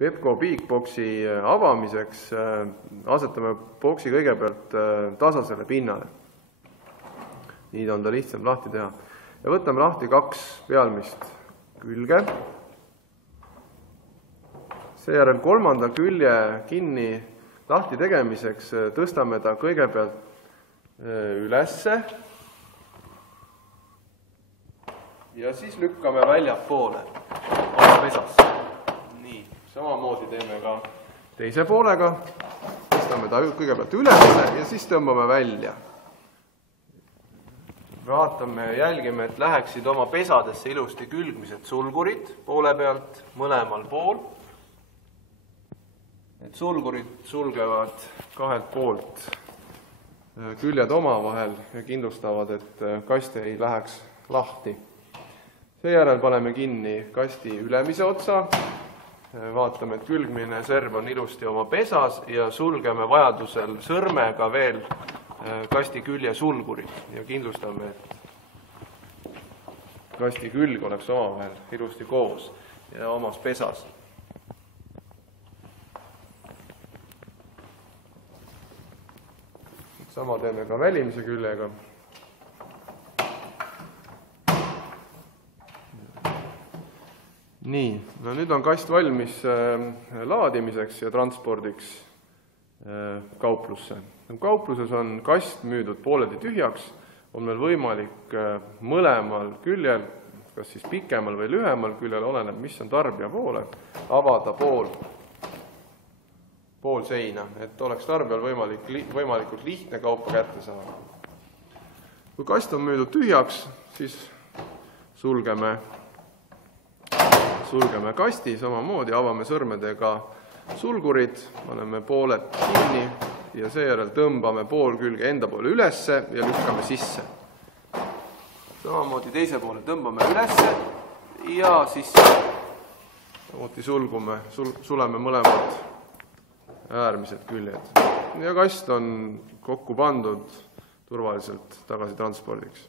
Pepco Bigboxi avamiseks asetame boksi kõigepealt tasasele pinnale. Nii on ta lihtsam lahti teha. Ja võtame lahti 2 pealmist külge. Seejärel 3. külje kinni lahti tegemiseks tõstame ta kõigepealt ülesse ja siis lükkame väljapoole oma pesasse. Nii, samamoodi teeme ka teise poolega. Tõstame ta kõigepealt ülesse ja siis tõmbame välja. Vaatame ja jälgime, et läheksid oma pesadesse ilusti külgmised sulgurid poole pealt, mõlemal pool. Need sulgurid sulgevad 2 poolt küljed omavahel ja kindlustavad, et kast ei läheks lahti. Seejärel paneme kinni kasti ülemise otsa. Vaatame, et külgmine serv on ilusti oma pesas ja sulgeme vajadusel sõrmega veel kasti külje sulgurid ja kindlustame, et kasti külg oleks omavahel ilusti koos ja omas pesas. Sama teeme ka välimise küljega. Nii, no nüüd on kast valmis laadimiseks ja transpordiks kauplusse. Kaupluses on kast müüdud pooleldi tühjaks, on meil võimalik mõlemal küljel, kas siis pikemal või lühemal küljel, oleneb, mis on tarbija poole, avada pool seina, et oleks tarbijal võimalikult lihtne kaupa kätte saada. Kui kast on müüdud tühjaks, siis sulgeme kasti samamoodi, avame sõrmedega sulgurid, paneme pooled kinni ja seejärel tõmbame pool külge enda poole ülesse ja lükkame sisse. Samamoodi teise poole tõmbame ülesse ja sisse. Samuti suleme mõlemad äärmised küljed. Ja kast on kokku pandud turvaliselt tagasi transpordiks.